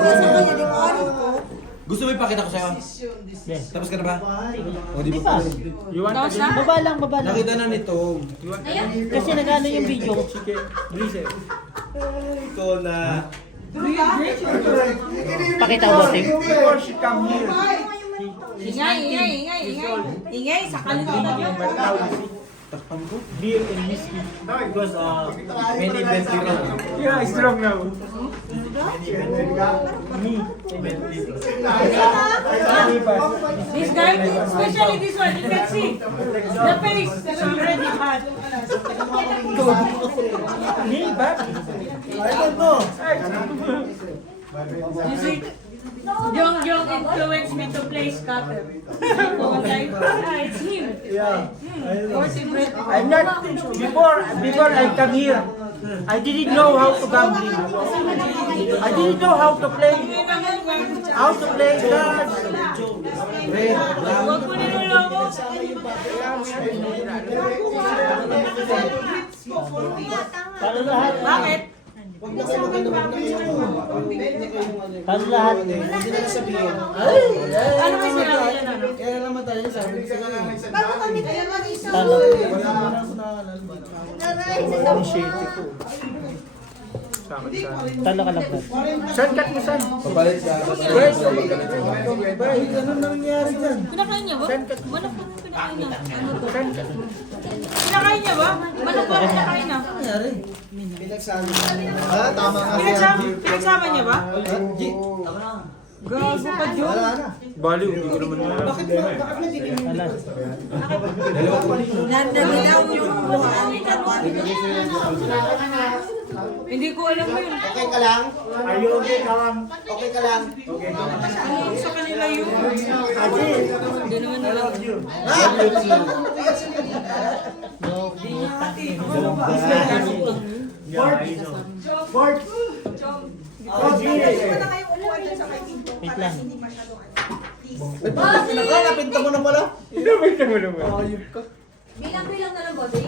nasa kanya, di ko alam ko. Gusto mo ipakita ko sa'yo? Tapos ka na ba? O, di ba? You want Tapos na? Baba lang, baba lang. Nakita na nito. Kasi nagano yung video. Ito na. Pakita ko, Bossing. Before she come here. Ingay, ingay, ingay, ingay. Ingay, sa kalimutan niyo. Takpan ko. Beer and whiskey. Because many veterans. Yeah, strong now. Me. This guy, especially this one, you can see. The face is already hot. Me, but I don't know. You see? Jong influenced me to play scatter. Like, it's him. yeah. What's it, Brett? I'm not before I come here. I didn't know how to gambling. I didn't know how to play cards. Huwag mo niloloko. Para lahat. Bakit? Para lahat. Ano ba sinabi niya na? Kaya naman tayo sabi ko sa'yo. Bago kami kaya mag-isa. Talo. Talo ka lang ba? Saan cut mo saan? Papalit ka. Ano nangyari dyan? Pinakain niya ba? Manok ba pinakain niya? Ano to? Pinakain niya ba? Manok ba pinakain na? Ah, tama nga siya. Pinagsama niya ba? Gago ka, Jom. Baliw, hindi ko naman alam. Alas. Nandaginaw yung Hindi ko alam yun. Okay ka lang? Are you okay, Kalam? Okay ka lang? Ano sa kanila yun? Hindi naman alam. Yeah, I know. Bart! Wait lang. Ba't ba nakalapinta mo na pala? Inabit mo naman. Bilang-bilang na lang, bossing.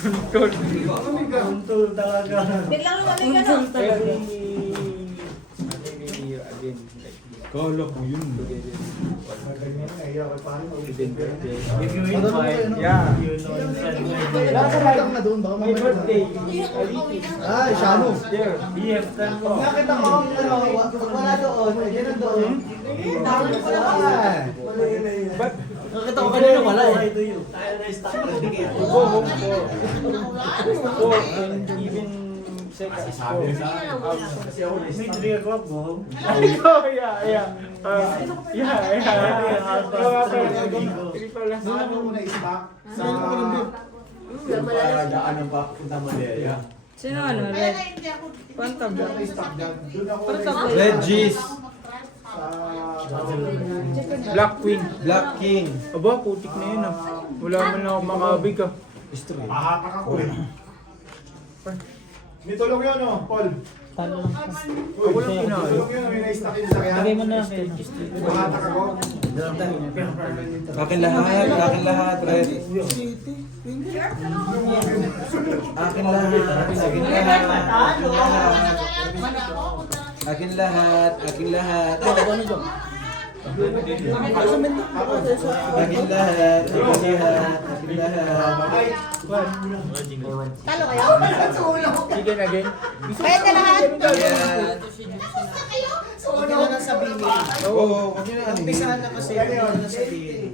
Control talaga. biglang lumamig ka no? Kala ko yun. If you invite, yeah. Nakakalimutan na doon baka My birthday. Ah, Shano. There, BF plan ko. Nakita ko ang wala doon. Ganun doon. But, Nakita ko kanina wala eh. go home for and even second score. May 3 o'clock go home. Oh, yeah. Hindi pala. Sino ano? Red? Quantum ba? Regis. Black Queen. Black King. Aba, putik na yun ah. Wala man ako makabig ah. Mahatak ako eh. May tulong yun, oh, Paul. Talo lang. Ako lang May pinalo. tulong yun, may na-stack yung sakyan. Lagay mo na. Mahatak ako. Akin lahat, akin lahat, Red. Akin lahat, akin lahat. Akin lahat, akin lahat. Akin lahat, akin lahat, akin lahat. Talo kayo? Sige na again. Bayad na lahat? Yan. Huwag nyo na sabihin. Oo, huwag nyo na ano. Umpisahan na kasi, huwag nyo na sabihin.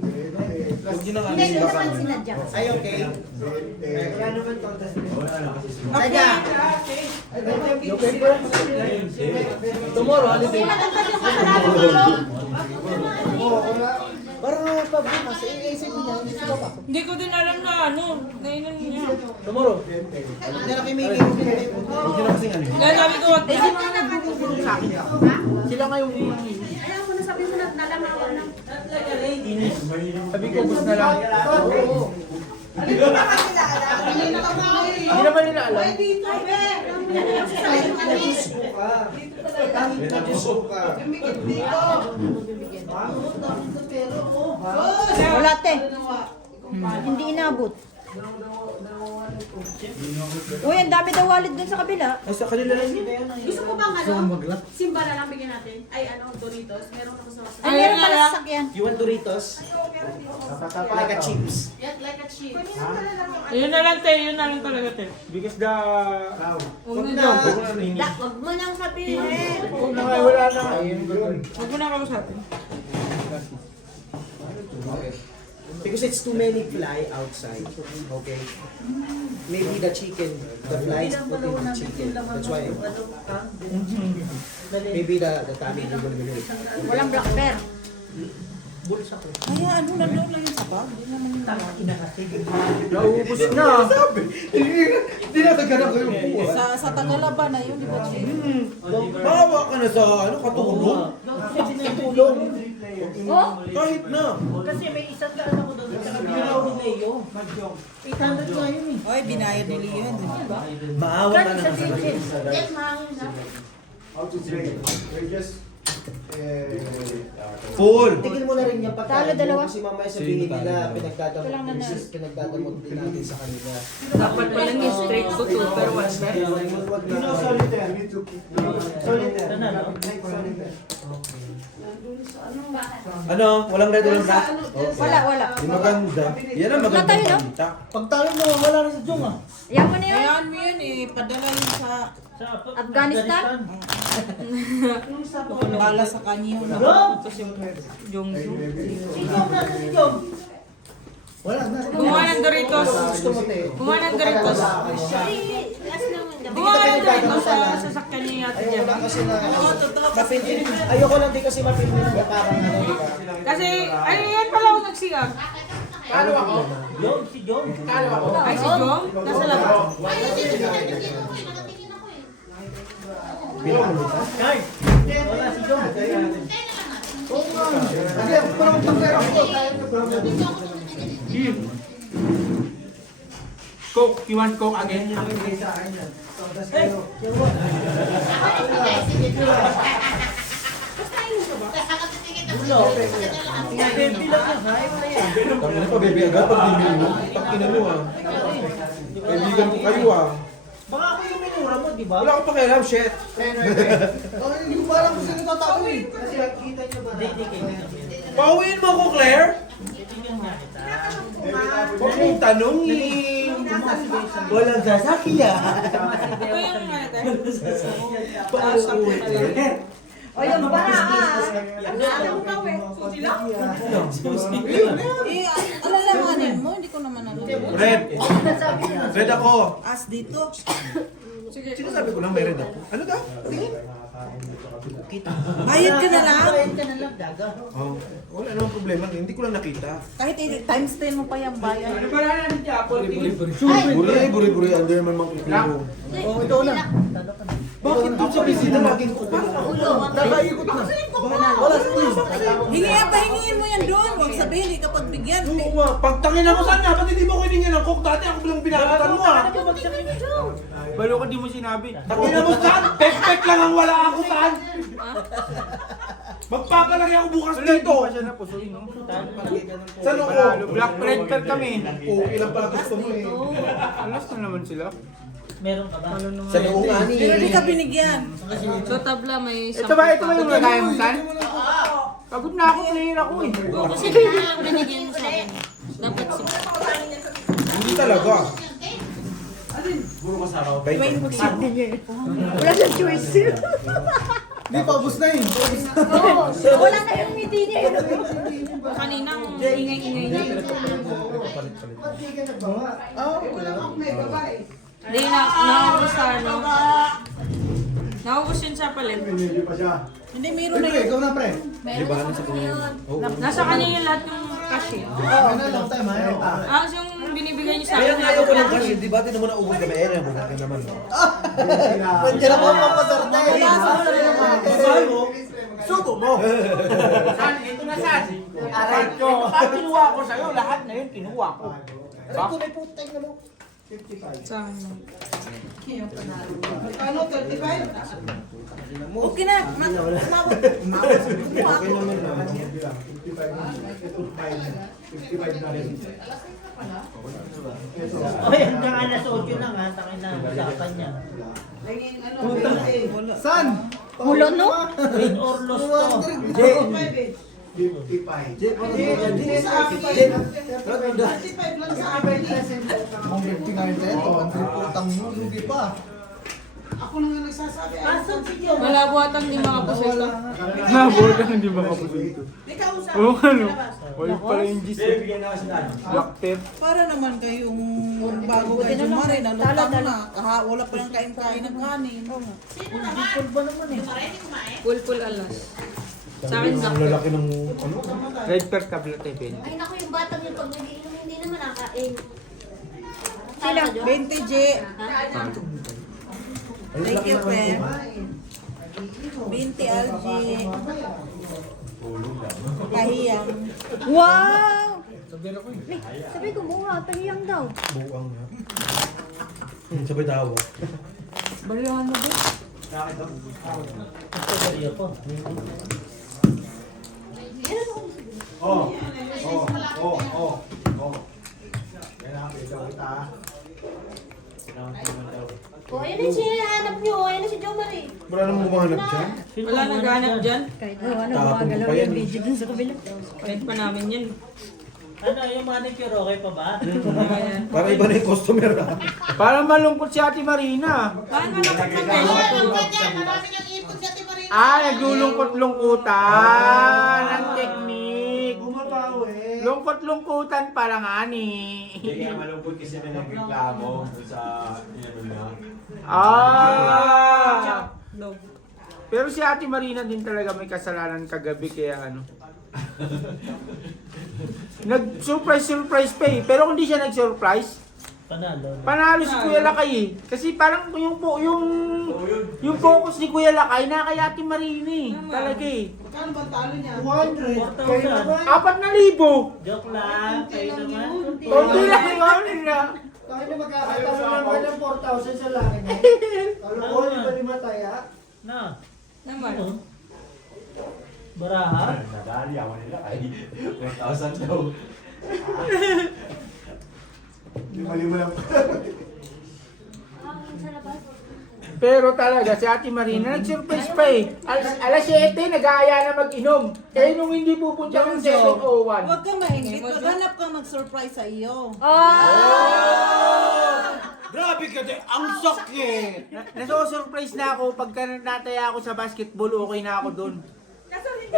Huwag nyo na ano. Hindi, hindi naman sinadya. Ay, okay. Sadya. Tomorrow, holiday. Parang pagbukas, iisip niya, hindi sila pa. Hindi ko din alam na ano. Nainan niya. Tomorrow. Hindi na kimigil. Huwag nyo na kasing ano. Kaya sabi ko, wag na. Sila ngayong Ayaw ko na sabi mo na nalamawan na. Sabi ko, bus na lang. Hindi ko na kasi alam. Hindi naman nila alam. Dito, be. Wala te. Hindi inabot. Uy, ang dami daw wallet dun sa kabila. Ay, sa kanila lang yun. Gusto mo bang Simba na lang bigyan natin? Ay Doritos. Meron ako sa Ay, meron pala sa sakyan. You want Doritos? Like a chips. Yeah, like a chip. Yun na lang, te. Yun na lang talaga, te. Because the... Huwag na. Wag mo nang sabihin. Huwag na nga, wala na. Huwag mo na kausapin. Because it's too many fly outside. Okay. Maybe the chicken, the flies put in the chicken. That's why. Maybe the tummy will be it. Walang black bear. Kaya ano, nandoon lang yung sabaw. Naubos na. Hindi na naghanap ko yung buwan. Sa Tagalaba na yun, di ba? Bawa ka na sa katulong. Tulong. Kahit na. Kasi may isang daan ako doon sa kabila ni Leo. 800 nga yun eh. Oy, binayad ni Leo yun, di ba? Maawa ka na sa Yes, mahangin na. How to drink? We're just... Full. Tigil mo na rin yung pagkain Talo, dalawa. mo kasi mamaya sabihin nila Ito lang na na. pinagdadamot din natin sa kanila. Dapat pala yung straight ko to, pero wala. Huwag na. solitaire. Me too. Solitaire. Solitaire. Ano? Walang red, walang black? Wala. Yung maganda. Yan ang magandang Wala tayo, no? balita. Pag tayo mo, wala na sa Jong ah. Ayan mo na yun. Ayan mo yun eh, padala yun sa Afghanistan? bala sa kanyo. Jong. Wala na. Gumawa ng Doritos. Gusto mo te. Gumawa ng Doritos. Gumawa ng Doritos sa sasakyan niya yata dyan. Wala kasi na... Mapintin. Ayoko lang din kasi mapintin na parang ano. di ba? Kasi, ay, yan pala ako nagsigab. Kalo ako? Si John. Kalo ako? Ay, si Jong? Nasa labas. Wala si John. Hindi, parang pagkera ko. Coke, you want Coke again? Kami na pa, baby, agad pag bibili mo. Pag kinalo ah. Kaibigan ko kayo ah. Baka ako yung minura mo, di ba? Wala akong pakialam, shit. Hindi ko parang gusto nyo tatawa eh. Kasi nakikita nyo ba? Hindi kayo. Pauwiin mo ako, Claire. Huwag mong tanongin. Walang sasakyan. Ito yung ano, O yung bara alalahanin mo, hindi ko naman alam. Red. Red ako. As dito. Sinasabi ko lang may red ako. Ano daw? Tingin. Bayad ka na lang. Oh, wala namang problema. Hindi ko lang nakita. Kahit times 10 mo pa yung bayad. Ano ba na natin siya? Buri. Ando naman mga kikilo. Oo, ito na. Bakit doon sa bisita laging ko pa? Nakaikot na. Wala sa list. Hingin mo yan doon. Huwag sabihin, hindi ka pagbigyan. Oo nga. Pagtangin ako saan nga? Ba't hindi mo ko hiningan ng coke? Dati ako bilang binakatan mo ah. Balo ko di mo sinabi. Tangin mo saan? Pek-pek lang ang wala ako saan. Magpapalaki ako bukas dito. Hindi pa siya napusuin, no? Saan ako? Black printer kami. Oo, ilang pala gusto mo eh. Alas na naman sila. Sa noong ani. Hindi ka binigyan. So, tabla may Ito ba yung lagay mo, Tan? Pagod na ako, player ako eh. Kasi kaya ang binigyan mo sa akin. Dapat si... Hindi talaga. Wala siyang choice. Hindi, paubos na yun. Wala na yung ngiti niya. Kaninang ingay-ingay niya. Hindi, naubos sa ano. Naubos yun sa palit. Hindi pa siya. Hindi, meron na yun. Ikaw na pre. Nasa kanya yung lahat ng cash eh. Oo, na lang tayo. Mayo. Yung binibigay niyo sa Kaya akin. nga ayaw ko ng cash. Di ba din naman naubos kami? Eh, naman ka naman. Pwede na po mapasarte. Mahal mo? Subo mo. San, ito na San. Aray ko. Pag kinuha ko sa'yo, lahat na yun kinuha ko. Aray ko, may putay na mo. 55. Sa akin. Ano, 35? Okay na. Okay naman na. 55 na rin. Oy, hanggang alas 8 lang ha. Takin na usapan niya. San? Mulo, no? Win or lose to. 55. Kung 59 tayo, ang triputang mo, lugi pa. Malabo atang di makapusay ka. Nabuhat hindi makapusito. Oo ano. Wala pala yung gis. Black tape. Para naman kayong bago kayo sumari, nalutang na. Wala pa lang kain-kain ng kanin. Pulpul alas. Sa akin Ang sakto. lalaki ng ano? Red per tablet eh, Ben. Ay naku, yung batang yung pag nag-iinom hindi naman nakain. Sila, 20 J. Thank you, friend. 20 LG. Kahiyang. Wow! Sabi ko, mukha, tahiyang daw. Buang nga. Sabay tawa. Baliwan mo ba? Ito bariya po. Oh. Yan ang ito kita. O, ayun na siya, hanap nyo. Ayun na si Jo Marie. Wala namang gumahanap dyan. Wala naghanap dyan. Kahit Tapon ko pa yan. dun sa kabila. Kahit pa namin yan. Ano, yung manicure okay pa ba? Para iba na yung customer ah. Parang malungkot si Ate Marina. Bakit malapit na kayo? Naglulungkot-lungkutan ang technique. Bumataw eh. Lungkot-lungkutan parang ani. Hindi nga malungkot kasi may nagreklamo sa inano niya. Ah! No. Pero si Ate Marina din talaga may kasalanan kagabi kaya ano. Nag-surprise pa eh. Pero kung di siya nag-surprise, panalo si Kuya Lakay eh. Kasi parang yung focus ni Kuya Lakay na kay Ate Marina eh. Talaga eh. Kano ba talo niya? 200. Kayo naman. 4,000! Joke lang, kayo naman. Kunti lang yun nila. Tayo na magkakataon lang ba ng 4,000 sa laki na? Alam ko, di ba lima tayo? Na, Naman. baraha. Nadali ako nila kay 1,000 daw. Lima lang. Hangin sa labas. Pero talaga si Ate Marina nag-surprise pa eh. Alas 7 nag-aaya na mag-inom. Kaya nung hindi pupunta ng 7:01. Huwag kang maingit. Maghanap kang mag-surprise sa iyo. Grabe ka din, ang sakit! Naso-surprise na ako pagka nataya ako sa basketball, okay na ako dun.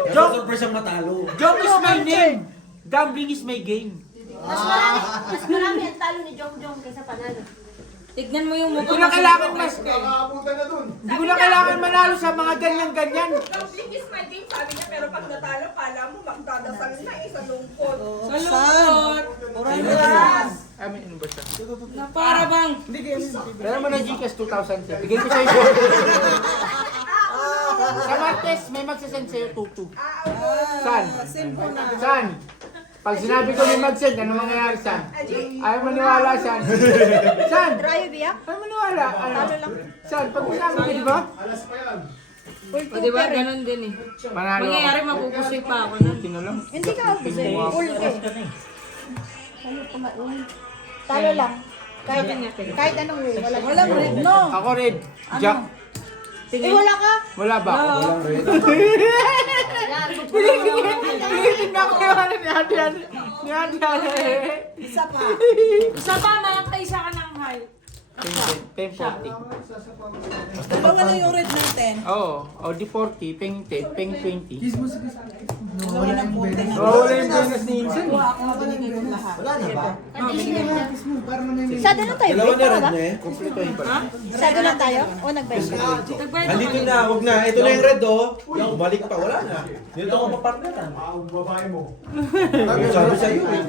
Surprise ang matalo. Joke is my name! Gambling is my game. Mas marami ang talo ni Jong Jong kaysa panalo. Tignan mo yung Hindi mukha ko na kailangan mas... Nakakapunta na dun. Hindi ko na kailangan manalo sa mga ganyan-ganyan. Gambling is my game, sabi niya, pero pag natalo, kala mo magdadasal na sa lungkot. Sa lungkot. I mean, ano ba siya? Na para bang. Pero mo na Gcash 2,000. Bigay ko sa'yo. Sa Martes, may magsasend sa'yo 2,200. San? San? Pag sinabi ko may mag-send, ano mangyayari, San? Ayaw maniwala, San. San? Rayo biyak? Ayaw maniwala. Ano? San? Pag sinabi ko, di ba? Alas pa yan. O diba, ganun din eh. Panalo Mangyayari, ako. mapupusoy pa ako nun. Sino lang? Hindi ka ako kasi. Full ka. Talo lang. Kahit anong way. Walang red, no? Ako red. Jack. Eh, wala ka. Wala ba ako? Walang red. Tingnan ko yung ano ni Ate Ate. Ni Ate Ate. Isa pa. Isa pa, nakakaisa ka ng high. 10-40. Dalawa na yung red natin. Oo. O di 40, peng 10, peng 20. Dalawa na po. Oo, wala yung bonus ni Insan. Wala na ba? Para na may Sado na tayo. Dalawa na Break red ba? na eh. Kompletuhin pa rin. Sado na tayo? O nag-break? Nagbayad Andito ako na, huwag na. Ito na yung red oh. Yung balik pa, wala na. Dito ako mapartneran. ang babae mo. Sabi sa'yo eh.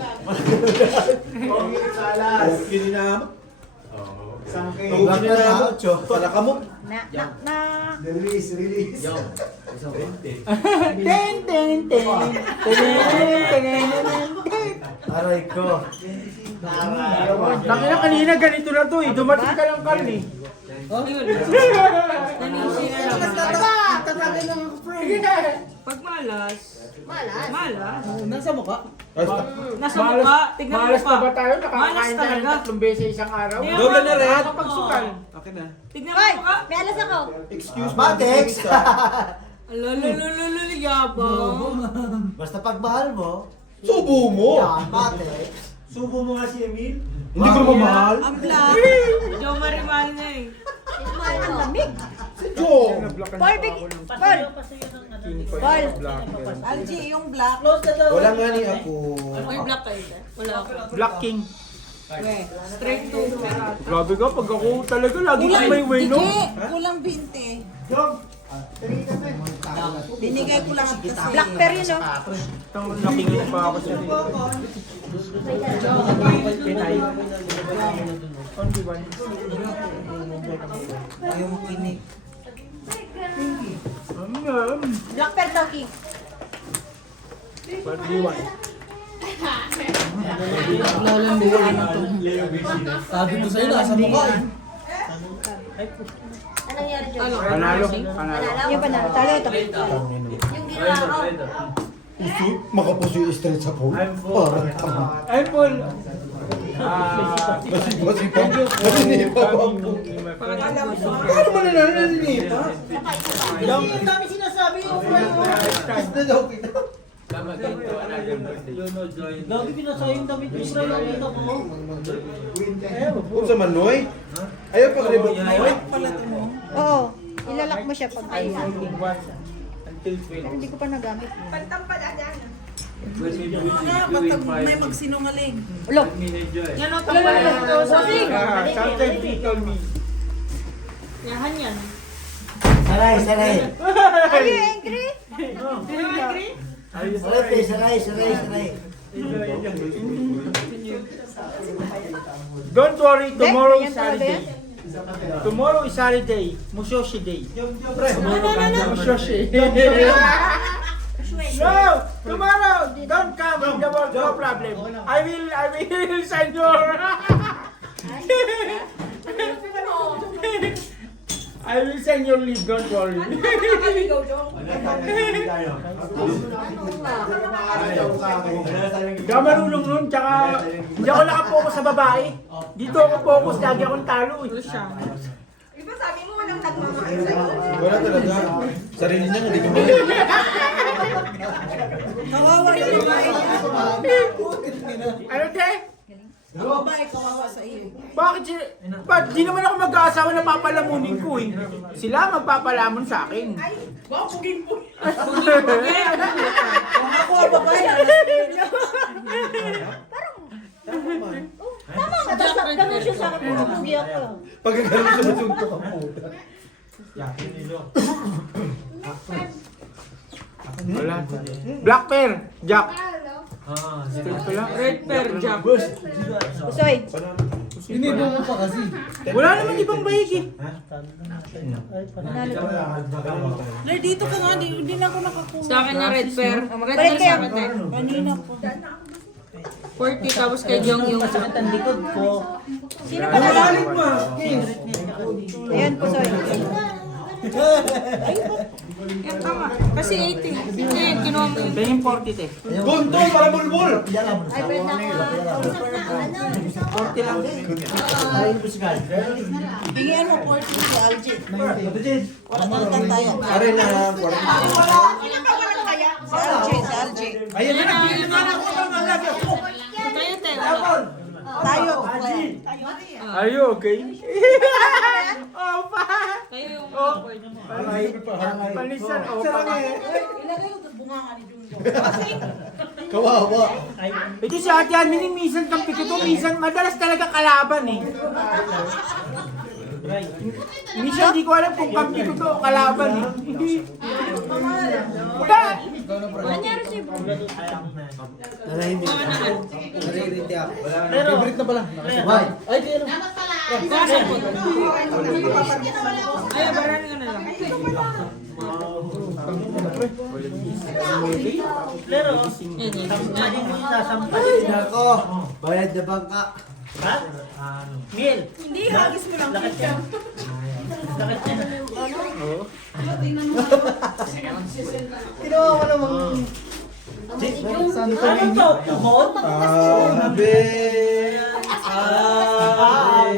Pangit sa alas. Okay na. Sangkay. Okay na. Pala ka mo. Release. Ten, ten, ten. Aray ko. Tangina kanina ganito na to eh. Dumating ka lang kal eh. Ayun. Nanisira lang. malas. Malas. Malas. Nasa mukha. Nasa mukha. Tignan mo Malas pa. pa ba tayo? Malas Nakakain tayo ng talaga. 3 beses isang araw. Kaya Doble nga, na rin. Kapagsugal. Okay na. Tignan mo mukha. May alas ako. Excuse me. Matex! Alalalalalala, yabang. Basta pagmahal mo, Subo mo! yan, Matex. Subo mo nga si Emil. Hindi ko mamahal. Ang black. Jo Marimal na eh. Mahal ang lamig. Joe! Paul, Paul. Paul. Algie, yung black. Wala nga ni ako. May black kayo sir? Wala ako. Black King. Straight to meron. Grabe ka, pag ako talaga lagi kang may way, no? Kulang 20. Binigay ko lang kasi. Black pear yun, no? Nakingin pa ako sa Pinay. Only one. Ayaw mo kinig. Black pear daw, King. Only one. Sabi ko sa'yo, nasa mukha eh. Anong nangyari, Joe? Panalo. Panalo. Yung panalo. Talo ito. Yung ginawa ko. Makapuso yung straight sa phone. Parang tama. Ay, Paul. Paano mo na nananinipa? Ang dami sinasabi yung Lagi pinasayang damit yung Israel ang kita ko. Kung sa Manoy? Ayaw pa kalibot Manoy? Oo. Ilalak mo siya pag pero hindi ko pa nagamit. Ba't may magsinungaling? Ulo. Yan o, Ulo, ulo, ulo. Sosing. Sometimes he told me. Yahan yan. Saray, saray. Are you angry? Saray, saray, saray, saray. Don't worry, tomorrow is Ganyan talaga holiday. Tomorrow is holiday. Mushoshi day. Mushoshi. No! Tomorrow! Don't come in the world, no problem. I will sign your... I will send your leave, don't worry. Hindi ako marunong nun, tsaka hindi ako nakapokus sa babae. Dito ako focus, lagi akong talo eh. Wala talaga. Sarili niya hindi ko Kawawa yung babae niya. Ano te? Ang babae kawawa sa iyo. Bakit si... Ba't di naman ako mag-aasawa na papalamunin ko eh. Sila magpapalamon sa akin. Kung ako ang babae, Tama nga. Tapos ganun siya sa akin. Pumugi ako. Pagkagaling sa masunto ka po. Wala. Black pear, Jack. Straight ko lang. Red pear, Jack. Usoy. Inibo mo pa kasi. Wala naman ibang bayig eh. Nanalo ko. Ler, dito ka nga, hindi na ako nakakuha. Sa akin na red pear. Red Balik pear sa kayo. akin. Kanina po. 40 tapos kay Jong yung sakit ang likod ko. Sino pa nalo? Ayan, Usoy. Yan tama. Kasi 80. Eh, kinuha mo yung... Tingin 40 te. Guntong para bulbul! Ay, pwede na. Ano? 40 lang. Bigyan mo 40 si Algie. Wala kang tayo. Aray na. Si Algie. Ayan na. Tayo, tayo. Tayo. Are you okay? Oh, pa! Tayo yung... Panisan, oh, pa. Ilagay ko ito bunga ni Junjo. Kawawa. Ito si Ate Anne, minsan kampi ko to, minsan madalas talaga kalaban eh. Minsan di ko alam kung kampi ko to o kalaban eh. Nangyari siya. Naririti ako. Favorite na pala. Why? Ay, kaya na. Ay, barani ka na lang. Nako, bayad na bangka. Hindi, hagis mo lang siya. Kinuha mo namang Ano to? Puhot? Abe. Ay.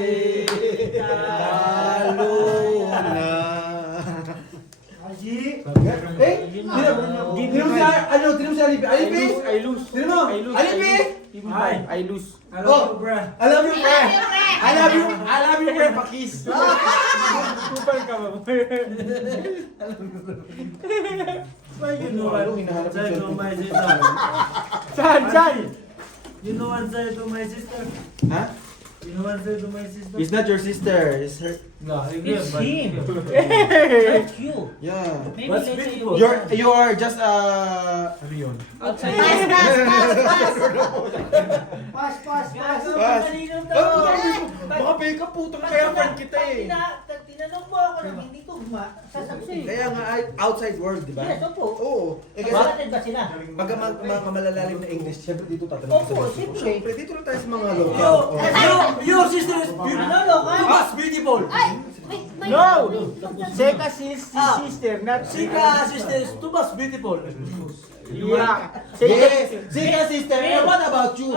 Talo na. Tinong si Alipin. I lose. Alipin! I lose. Oh, I love you, pre. I love you, pre. Pakis. Kupal ka ba? You know what? Say to my sister. Saan? You know what say to my sister? Huh? You know what say to my sister? It's not your sister. It's her. No, It's him. Hey! Not you. Yeah. Maybe What's let's say beautiful? You are just ano yun? outside. Pass. Pass. Baka peka putang kaya friend kita eh. Tinanong mo ako ng hindi ko sasaksi. Kaya nga outside world, di ba? Yes, opo. Oo. Eh kasi Bakit ba sila? pag mga malalalim na English, syempre dito tatanong Opo, siyempre. Syempre dito lang tayo sa mga local. Your sister is beautiful. What's beautiful? No! Seka sister, not Sika sister is too much beautiful. Yeah. Yes! Sika sister, what about you?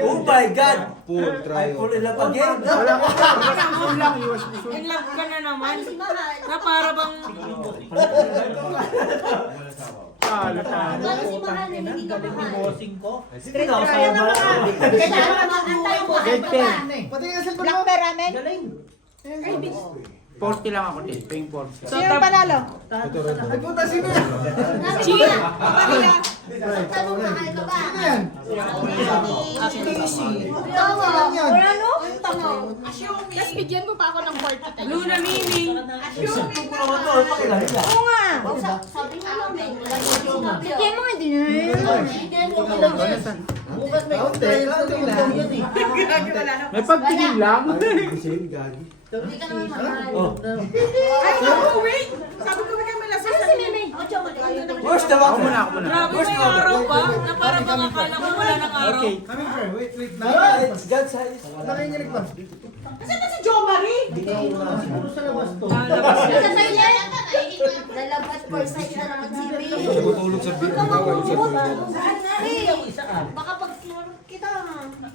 Oh my God! Full I trial. fall in love again. Wala ko lang, iwas ko. In love ka na naman. Si Mahal. Na para bang... Talo. Gano'n si Mahal na hindi ka mahal. Bossing ko. Straight trial na mga. Kailangan magantay mo. Red pen. Pati nga cellphone Black mo. bear ramen? Galing. 40 lang ako din. Paying 40. Sino panalo? Ay puta, sino yan? China! Tanong mahal ka ba? Sino yan? Tango! yan? Wala no? Tango! Tapos bigyan mo pa ako ng 40. Luna Mimi. Oo nga! Sabi nga namin. Bigyan mo hindi na yun. Bigyan mo lang yun. Bukas may conference na yun eh. May pagtingin lang. Hindi ka naman mahal. Ay, naku, wait! Sabi ko bigyan mo lang Saan si Meme? Ocho, Where's the Ako water? muna. Grabe, may araw ba? Na parang bang akala mo wala ng araw. Okay. Kami, pre. Wait. It's God's eyes. Nakikinig ba? Saan na si Jo Marie? Siguro sa labas to. Sa Thailand. Lalabas for side na naman si Meme. Natutulog sa Huwag ka mabubuot. Saan na rin? Isaan. Baka pag sinurot kita.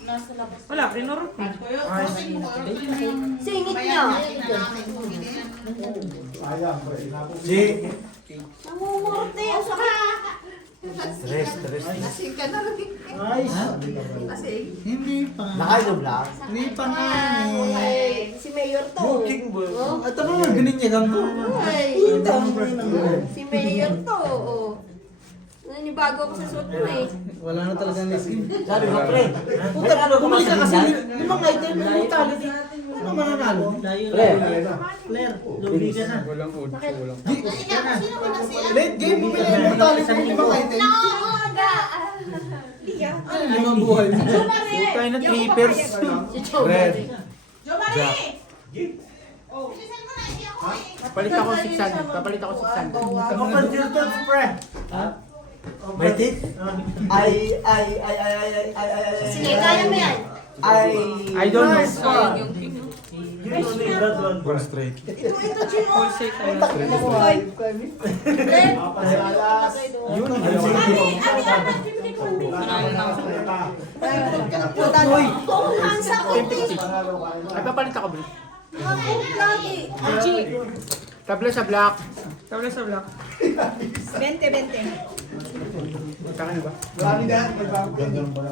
Nasa labas. Wala, kinurot. Singit niya. G. Namumurte. Ang sakit. Stress. Hindi pa nga. Nakainom lang. Hindi pa nga. Ay, si Mayor to. King boy. Oh. At ano nga bininyagan ko? Ay, si Mayor to. Oh. Nanibago ako sa suot mo eh. Wala na talaga listing. Sabi ko, pre. Puta ka ba Bumili ka kasi limang item yung utali. Ano mananalo? Claire, lubi ka na. Walang odds. Walang. Sino mo na siya? Late game, bumili yung mortality ng 5 items. Nakaoga! Ano limang buhay? Tayo na trippers. Si Joe. Red. Papalit ako 600. Papalit ako 600. Open your doors, pre. Wait it. Sige, kaya mo yan. I don't know. You don't need that one, Full pre. straight. Yun. Hands up, okay. Ay, papalit ako, bro. Lagi. Tabla sa black. Tabla sa black. 20. Magkano ba?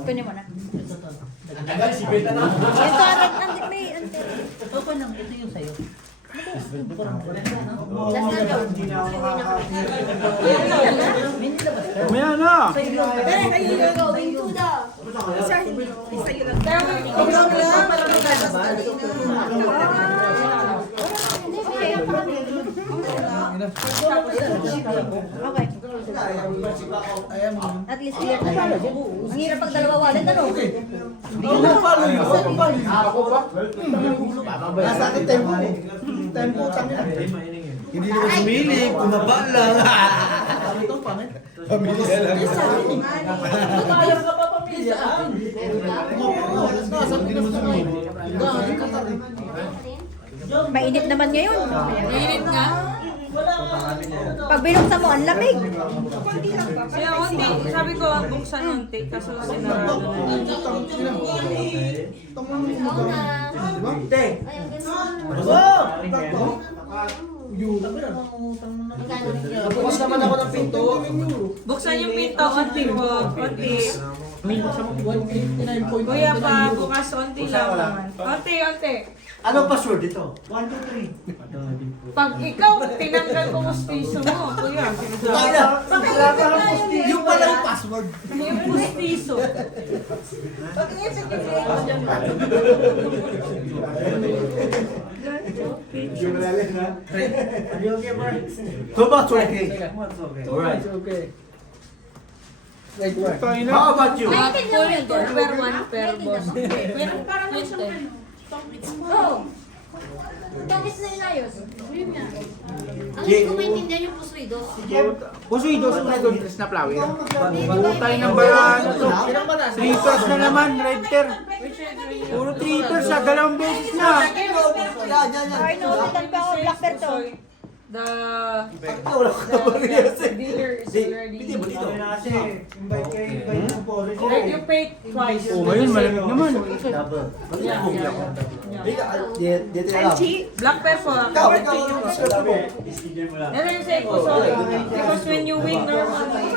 Kunin mo na. Open lang, ito yung sayo. Mamaya na. Going to the... Okay. At least clear tayo. Ang hirap pag dalawa wallet, ano? Ako ba? Nasa akin tempo. Tempo, tangin. Hindi naman sumilig. Tumaba lang. Ito pangit. Pamilya lang. Mainit naman ngayon. Mainit nga. Pag binuksan mo, ang lamig. Kaya unti, sabi ko, buksan unti. Kaso sinarado na. Bukas naman ako ng pinto. Buksan yung pinto, unti po. Unti. Kuya pa, bukas unti lang naman. Unti, unti. Ano password ito? 1, 2, 3. Pag ikaw, tinanggal ko mustiso mo, kuya. Yung pala yung password. Yung mustiso. So much okay. Alright. How about you? Per one, per boss. Pero parang Oo. Bakit na inayos? Ang hindi ko maintindihan yung pusridos. Pusoy, dos na doon, tres na flower. Butay ng barano to. Trippers na naman, Redter. Puro trippers sa dalawang beses na. I know, pa ako black bear to. The dealer is already. Like you paid twice. Oh, ngayon malamig naman. Black bear po. Never you say po, sorry. Because when you win normally,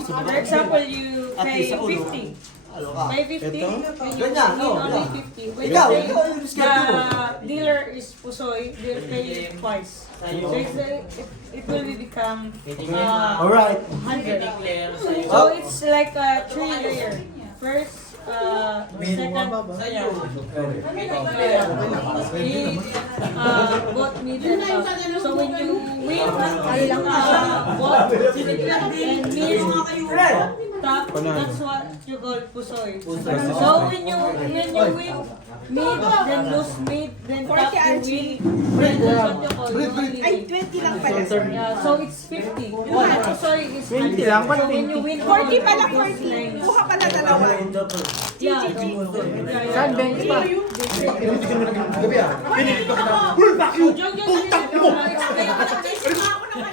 for example, you pay 50. Pay 50, when you win only 50. When you say the dealer is pusoy, they'll pay twice. So it will become Alright. 100. So it's like a 3-layer. First, second, both mid and top. So when you win, both mid and top, that's what you call pusoy. So when you win mid, then lose mid, then top you win, then that's what you call Ay, 20 lang pala. yeah, so it's 50. Pusoy is 20 lang, so when you win 40 pala, 40. Kuha pala dalawa. yeah, Saan, bench pa?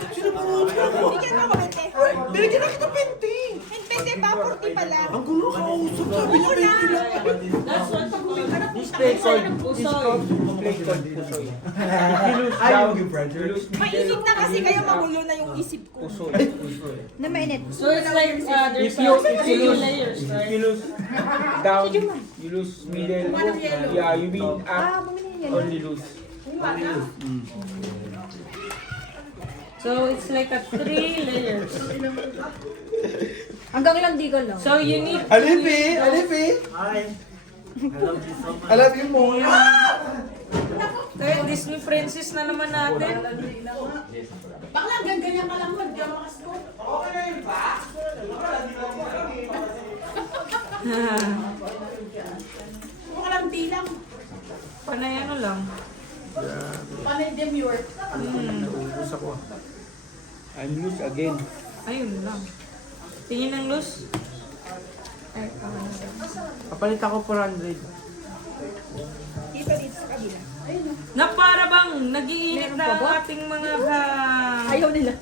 Bigyan mo ako 20. Bigyan na kita 20. 20 pa, 40 pala. Ang gulo ka usap. Sabi niya 20 lang. That's what you call Display code. pusoy. Display code, pusoy. Maisip na kasi kayo, magulo na yung isip ko. Na mainit. So it's like there's If you two lose, layers, if right? you lose down, you lose middle. Yeah, you win up, only lose. So it's like a 3 layers. Hanggang lang di ko lang. So you need Alipi! I love you more. kaya Disney princess na naman natin. Bakla, ganyan ka lang mag makas ko. Mukha lang bilang. Panay ano lang. Panay demure. Ubus ako. I'm lose again. Ayun lang. Tingin ng loose. Ay, Kapalit ako 400. Dito, dito sa kabila. na para bang nag-iinit na ang ating mga Ayaw nila.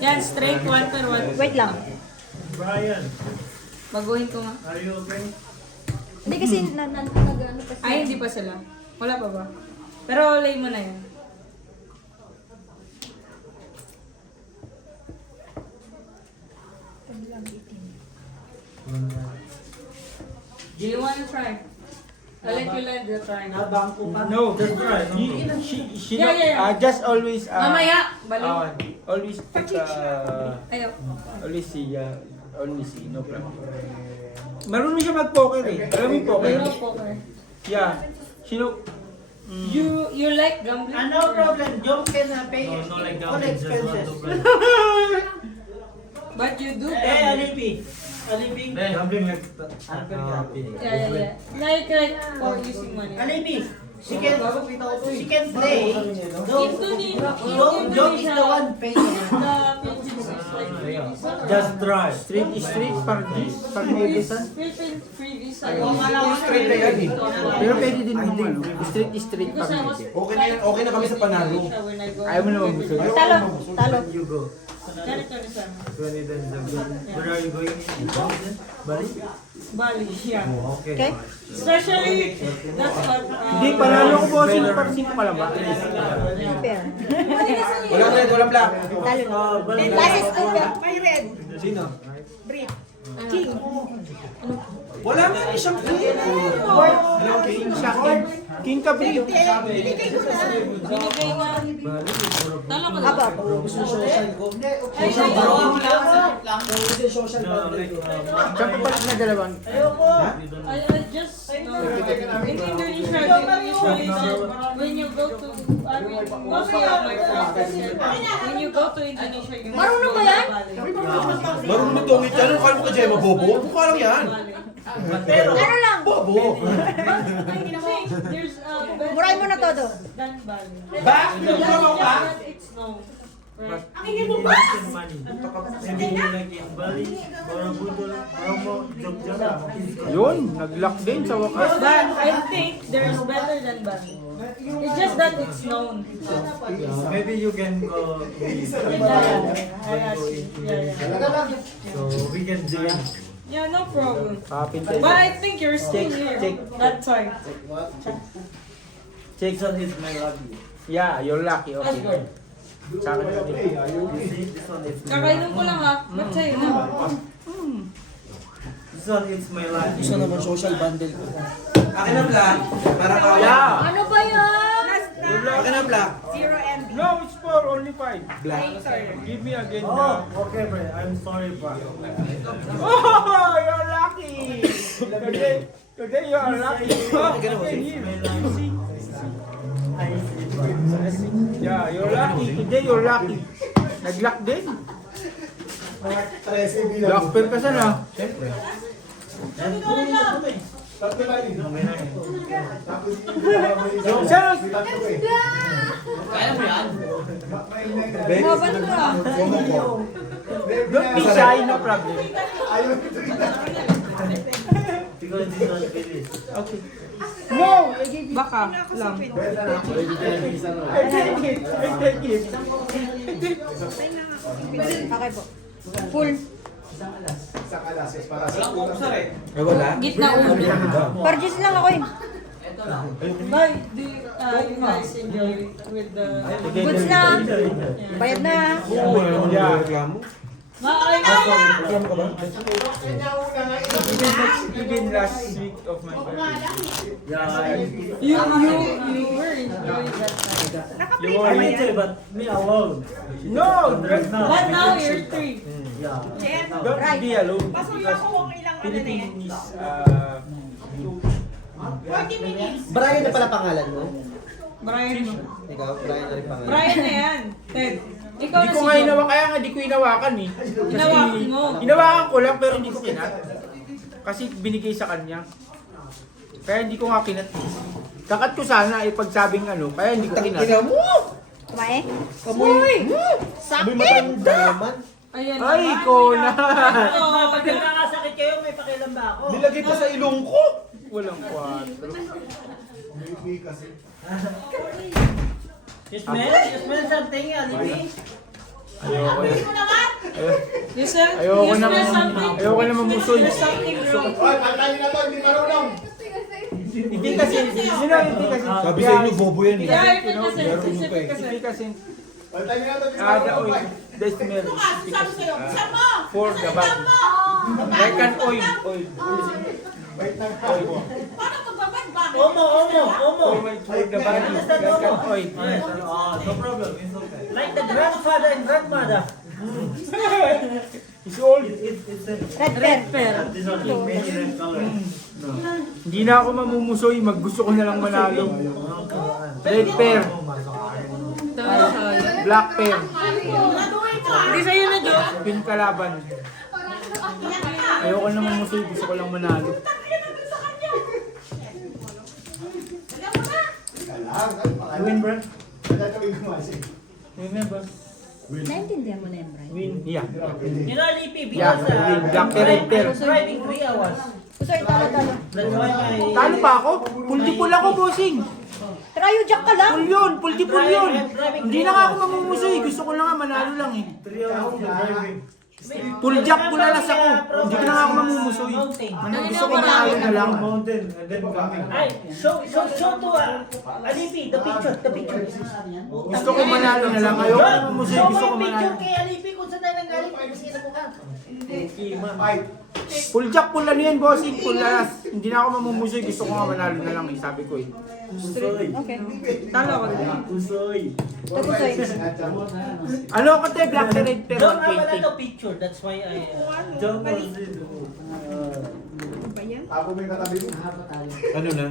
Yan, straight 1 per 1. Wait lang. Brian, Baguhin ko nga. are you okay? Hindi kasi nag-ano kasi. Ay, hindi pa sila. Wala pa ba? Pero lay mo na yan. Do you want to try? I'll let you learn the try. No, Just try. No? she Yeah. just always Mamaya, balik. always take Ayaw. always see, no problem. Marunong siya mag-poker eh. Alam mo yung poker? Pero poker. Yeah. You like gambling? No problem. John can pay No, like all gambling, just expenses. want to play. But you do Eh, gambling. Alipi. Aliping. Gambling like Yeah. Like for using money. Alibi, she can play. Don't is the one paying. The Philippines is like free visa. just try. Street par may visa. Free visa. Straight na yan eh. Pero pwede din mo ano. Street par Because I may was visa. Okay na kami sa panalo. when I go. Ayaw mo naman gusto. Talo. You go. Ganito ni Sam. Where are you going? Bali? Bali, yeah. Okay. Especially, that's what... Hindi, panalo ko bossing par 5 ka lang ba? Walang red, walang black. Last is over. May red. Sino? Brief. King. Wala nga isang clean. King siya, King ka bro. Binigay ko na. Binigay na... Talo ko na. Aba. Gusto yung social ko. Ay, Gusto yung social bundle ko. Saan pa balik na dalawang? I just... in Indonesia, they usually said, when you go to... I mean, most of my friends said, when you go to Indonesia, you must Marunong go ba yan? to Bali. Marunong mo tongit yan. Ano kaya mo ka Jema? Bobo? Mukha lang yan. Ano lang? Bobo. There's better Muray mo na todo. than Bali. Ba? But it's known. Right? Money. Maybe you like in Bali, Borobudur, Bromo, Jogja. Yun, nag-lock din sa wakas. But I think there's better than Bali. It's just that it's known. Maybe you can go with I asked you. Yeah. so we can join. Yeah, no problem. Kapin But tayo. I think you're still here. check. That's why. This one is my lucky. Yeah, you're lucky. That's Okay. good. Sa akin na din. You see, this one is Kakainom ko lang ha. Ba't sa'yo na? This one is my lucky. Gusto naman social bundle ko. Akin ang black. Para kawala. Yeah. Ano ba yan? Akin ang black. 0 MB. No, it's 4, only 5. Black. Give me again the... Oh, okay, bro. I'm sorry, bro. Oh, you're lucky! Today you are lucky. Yeah, you're lucky. Today you're lucky. Nag-lock din. Lock pair ka sana. Siyempre. Saan? Mababa na ka. Don't be shy, no problem. Because this one finished. Okay. No! I gave it. Baka lang. I take it. I take it. Okay po. Full. Ay, wala. Gitna ulo. Purchase lang ako eh. Bye. Do you guys enjoy with the... Goods na. Bayad na. Yeah. Reklamo? Ay, Reklamo ka ba? Even last week of my birthday. you were enjoying that time. You I were may tell, but me alone. No! Right now. But now you're 3. Yeah. Jen, Don't be alone. pasukin Because ako kung ilang ano na yan. Philippines is 40 minutes. Brian na pala pangalan mo? Brian. Ikaw, Brian na rin pangalan. Brian na yan. Ted. Ikaw Hindi na ko nga hinawakan, kaya nga di ko hinawakan eh. Hinawakan mo. Hinawakan ko lang pero hindi ko kinat. Kasi binigay sa kanya. Kaya hindi ko nga kinat. Kakat ko sana eh pagsabing ano, kaya hindi ko kinat. Tingnan mo! Kumain? Kamoy! Sakit! Matanda naman. Ayan. Ay, Kona! Pag nakakasakit kayo, may pakialam ba ako? Nilagay pa sa ilong ko! Walang 4. You smell something, Alibi? Ayoko na. You smell Ayoko na. something? Ayoko na mamusoy. There's something wrong. Hindi kasi, hindi kasi. Sabi sa inyo, bobo yan eh. Yeah, if it kasi, Meron if pa it eh. Hindi kasi. kasi. The oil, the smell. Sabi sa'yo, isa mo! For the body. Like an oil. Paano magbabad ba? Omo. For the body. Like an oil. No problem. It's okay. Like the grandfather and grandmother. It's old. It's a, Red pear. this one is many red color. Hindi na ako mamumusoy. Gusto ko na lang manalo. Red pear. Black pear. Hindi sa'yo na, Jo. Pin kalaban. Ayoko naman musuy, gusto ko lang manalo. Win, bro. Remember? Naintindihan mo na yan, Brian. Win. Yeah. You know, Lippy, Yeah, because win. Black character. I was driving 3 hours. Sorry, talo. That's why I... Talo pa ako? Pultipul ako, bossing. Tryo jack ka lang. Pul yun, pultipul yun. Hindi na nga ako mamumusoy. Gusto ko lang nga manalo lang eh. 3 hours of driving. Full jack, pulalas ako. Hindi ko na nga ako mamumusoy. Gusto ko manalo na lang. Mountain and then coming. Ay, show to Alipi, the picture. Gusto ko manalo na lang. Ayoko na mamumusoy. Show Gusto ko mo yung picture manalo. kay Alipi kung saan tayo nanggaling. Pagkasino ko ka. Full jack, pula na yan, bossing. Pulalas. Hindi na ako mamumusoy. Gusto ko nga manalo na lang eh. Sabi ko eh. Okay. Talo ako din. Usoy. Tapusoy. Ano ako te? Black the red pero Don't have 120. to picture, that's why I... John Brazil. Ako may katabi mo. Ano na?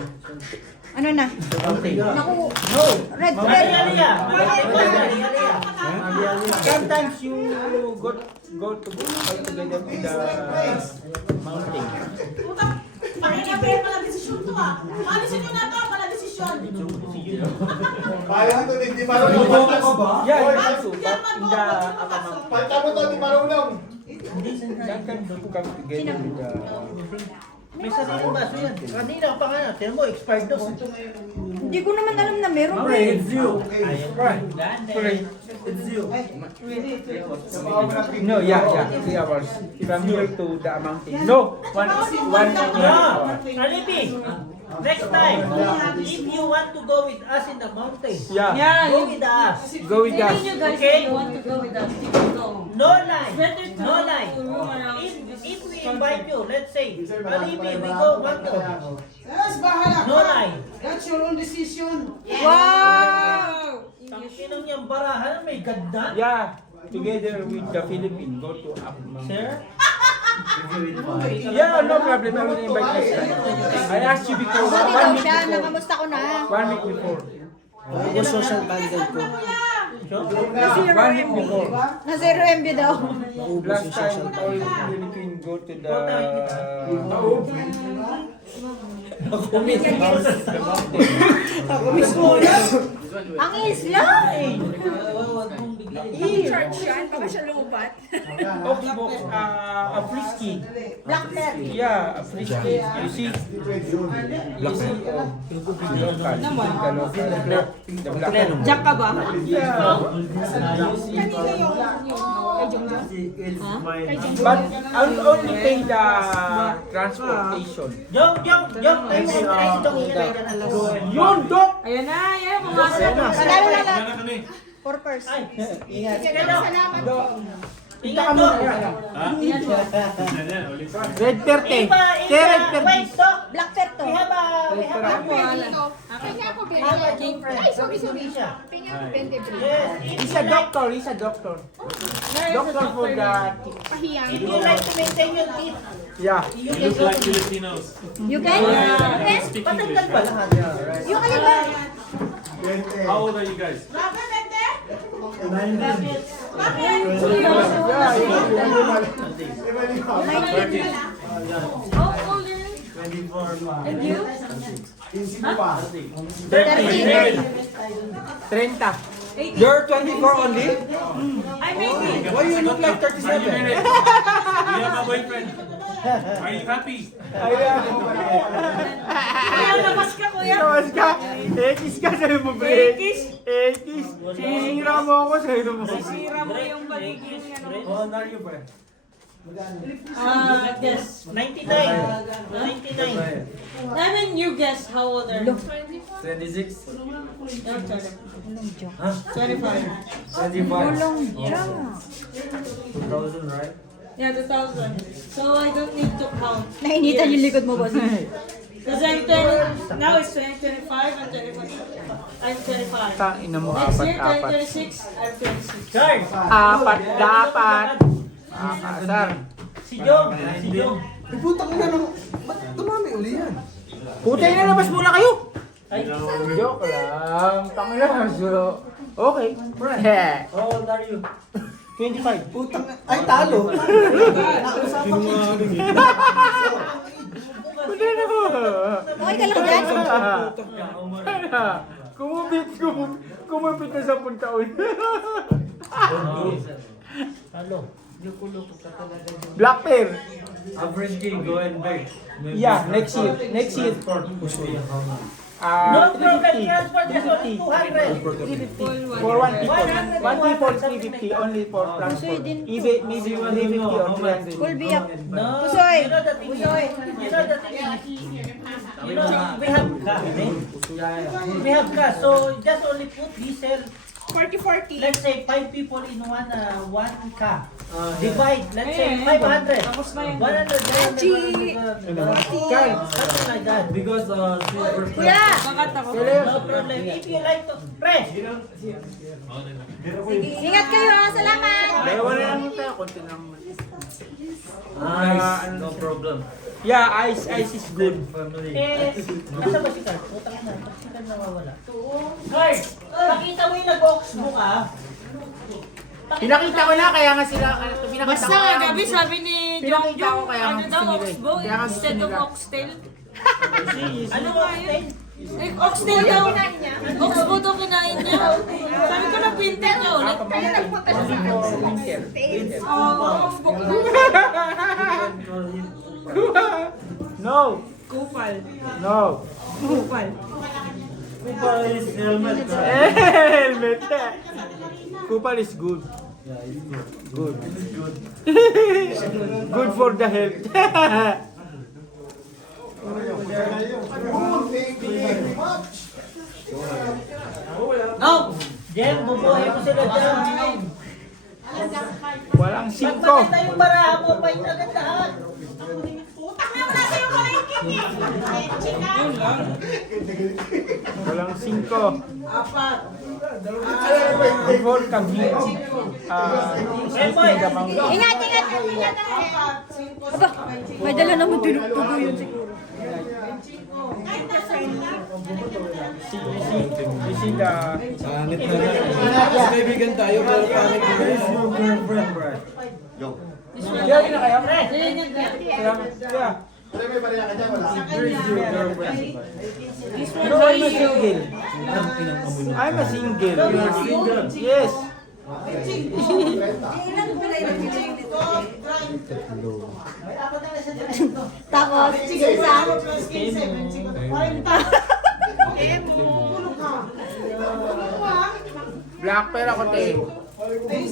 Ano na? Naku. Red. Aliyah. Sometimes you go together with the mountain. Pakinggan pala desisyon to ah. Paalisin nyo na to, pala desisyon. Parang ito, hindi marunong. Yeah, you have to. But in the upper Palta mo to, hindi marunong. Sometimes you come together with the... May sariling baso yan. Kanina pa nga, tiyan mo, expired dose. Hindi ko naman alam na meron. It's you. No, yeah. 3 hours. From here to the mountain. No, one. Alipi, next time, if you want to go with us in the mountain, Yeah. go with us. Go with us. Okay? want to go with us, go. No lie. No lie. If we invite you, let's say, Alipi, we go one go. Yes, bahala No ka. lie. That's your own decision. Wow! Tanginang niyang barahan, may ganda. Yeah, together with the Philippines, go to up mountain. Sir? Yeah, no problem. I will invite next time. I asked you before. Buti 1 daw week siya. before. Nakamusta ko na. 1 week before. Ako social bundle ko. 1 week before. Na 0 MB daw. Last time, all Philippine go to the Ang isla! Church yan, baka siya lupat. Oxbox, a frisky. Black Bear. Yeah, a frisky. You see? You see? The black. Jack ka ba? Yeah. Kanina yung kay Jong Jong. But I'll only pay the transportation. Jong, tayo mo tayo si Jong Iray ka na lang. Yun, Dok! Ayan na, pumasok. Panalo na lang. 4 purse. Ingat. Salamat. Ingat mo. Red Perte. Red Perte. Wait, Doc. Black Bear to. We have a king friend. Yes. He's a doctor. He's a doctor. Doctor for the teeth. If you like to maintain your teeth, Yeah. you can go to You can? Yes. patanggal pa lahat. You can ba? How old are you guys? Bakit, Bente? Bakit? How old are you? 24. And you? 30. You're 24 only? I may be. Why you look like 37? You have a boyfriend. Are you happy? Kuya, labas ka, kuya. Tawas ka. Ekis ka sa'yo mo, pre. Ekis. Sinisira mo ako sa'yo mo. Sira mo yung magiging ano. Oh, Nario ba? Guess. 99. 99. I mean, you guess how old are you? 26. Your turn. 25. Ulong Jack. 2000, right? Yeah, 2000. So I don't need to count. Nainitan yung likod mo, boss. Because I'm 20, now it's 2025, I'm 25. I'm 25. Tangina mo, Next year, apat. 2026, I'm 26. Charles. Dapat. Sir. Si Jong. Si Jong. Putang ina naman. Ba't dumami uli yan? Putay na labas muna kayo. Ay, Joke lang. Tangina. Okay. how old are you? 25. Putang, ay talo. Okay ka lang dyan? Kumupit na 10 taon. Black pair. Average game, go and beg. Yeah, next year. Next year. No problem, 350. transport is only 200. 350. For 1 people. 1 people, 350. Only for transport. Maybe 350 or 300. Cool biyak. No, Pusoy. you know the thing is, you know the thing is, you know, we have cash, eh? We have cash, so just only put diesel. 40-40. Let's say 5 people in one car. Divide, let's say 500. 100, something like that. Because silver Kuya! No problem. If you like to press, Ingat kayo ha, salamat! Dalawa na lang tayo. Konti lang. Nice, no problem. Yeah, ice is good. nasa ba si Card? Utang na, si Card nawawala. Card, pakita mo yung nag-oxbook ah. Pinakita ko na, kaya nga sila. Basta kagabi sabi ni Jong Pinakita ko Jong, kaya ano nga daw, gusto nila eh. Oxbow Kaya nga gusto instead of nila. Oxtail. Ano nga yun? Eh, Oxtail daw. Oxbow daw kinain niya. Sabi ko na pinted niya ulit. Kaya nagpunta siya sa Oxbow. No. Kupal. No. Kupal. Kupal is helmet. Helmet. Kupal is good. Good. Good for the health. No! Jem, bubuhay mo sila dyan. Walang 5. Pagpakita yung baraha mo, pahit agad lahat. Walang 5. Before kami, sleeping the mountain. Ingat, ingat, ingat! Aba, may dala naman tinugtugo yun siguro. This is the... Kaibigan tayo, pero pangit na Where's your girlfriend, Brad? Ready na kayo? Salamat. Yeah. Where's your girlfriend? No, I'm a single. I'm a single. You are single? Yes. Tapos, isa. Black pair ako, te.